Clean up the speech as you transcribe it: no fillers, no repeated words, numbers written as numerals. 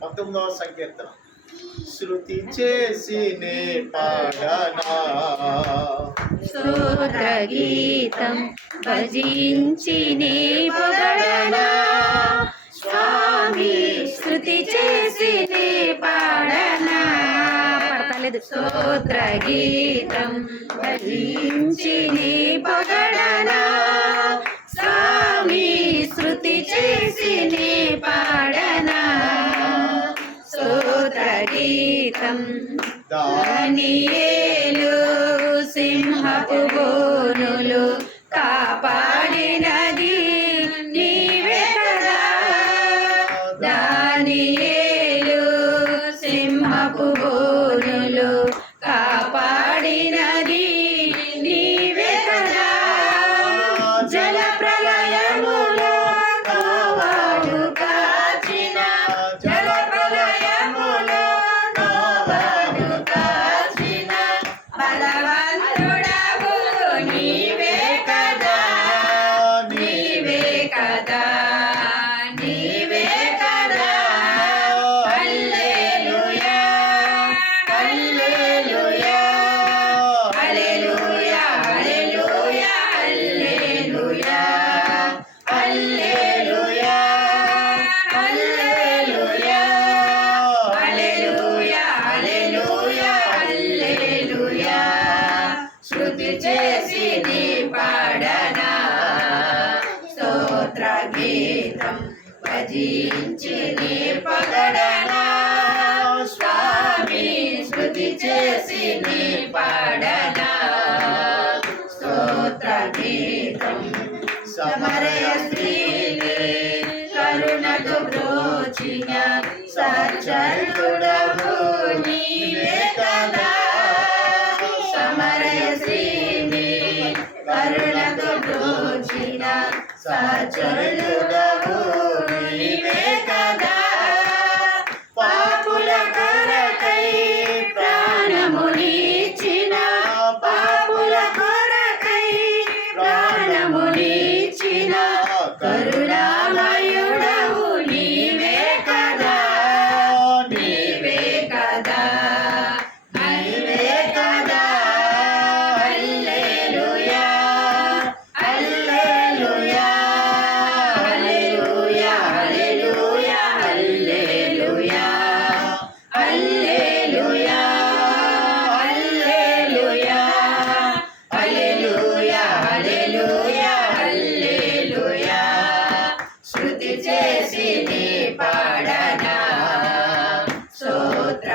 19వ సంకీర్తన. శృతి చేసి నే పాడనా స్తోత్ర గీతం భజించి నే పొగడనా స్వామి స్తుతి చేసి నే పాడనా పడతలేదు స్తోత్ర గీతం భజించి నే పొగడనా స్వామి స్తుతి చేసి నే పాడనా స్తోత్ర గీతం దానియేలు సింహపు బోనులు కాపాడినది నీవే కదా దానియేలు సింహపు బోనులు కాపాడినది నీవే కదా జల ప్రళయములో నోవాను కాచిన జల ప్రళయములో నోవాను కాచిన బలవంతుడవు నీవే కదా నీవే కదా నీవే కదా హల్లెలూయా హల్లెలూయా హల్లెలూయా హల్లెలూయా హల్లెలూయా హల్లెలూయా హల్లెలూయా హల్లెలూయా హల్లెలూయా శృతి చేసి నీ పాడనా స్తోత్ర గీతం భజించి నీ పొగడనా స్వామి శృతి చేసి నీ పాడనా స్తోత్ర గీతం సమరయ స్త్రీని కరుణకు బ్రోచిన సచ్చరుడవు నీవే కదా సమరయ స్త్రీని కరుణకు బ్రోచిన సచ్చరుడవు నీవే కదా పాపుల కొరకై ప్రాణమునిచ్చిన పాపుల కొరకై ప్రాణమునిచ్చిన కరుణామయుడవు నీవే కదా నీవే కదా నీవే కదా హల్లెలూయా హల్లెలూయా హల్లెలూయా హల్లెలూయా హల్లెలూయా హల్లెలూయా హల్లెలూయా హల్లెలూయా హల్లెలూయా హల్లెలూయా శృతి చేసి నీ పాడనా స్తోత్ర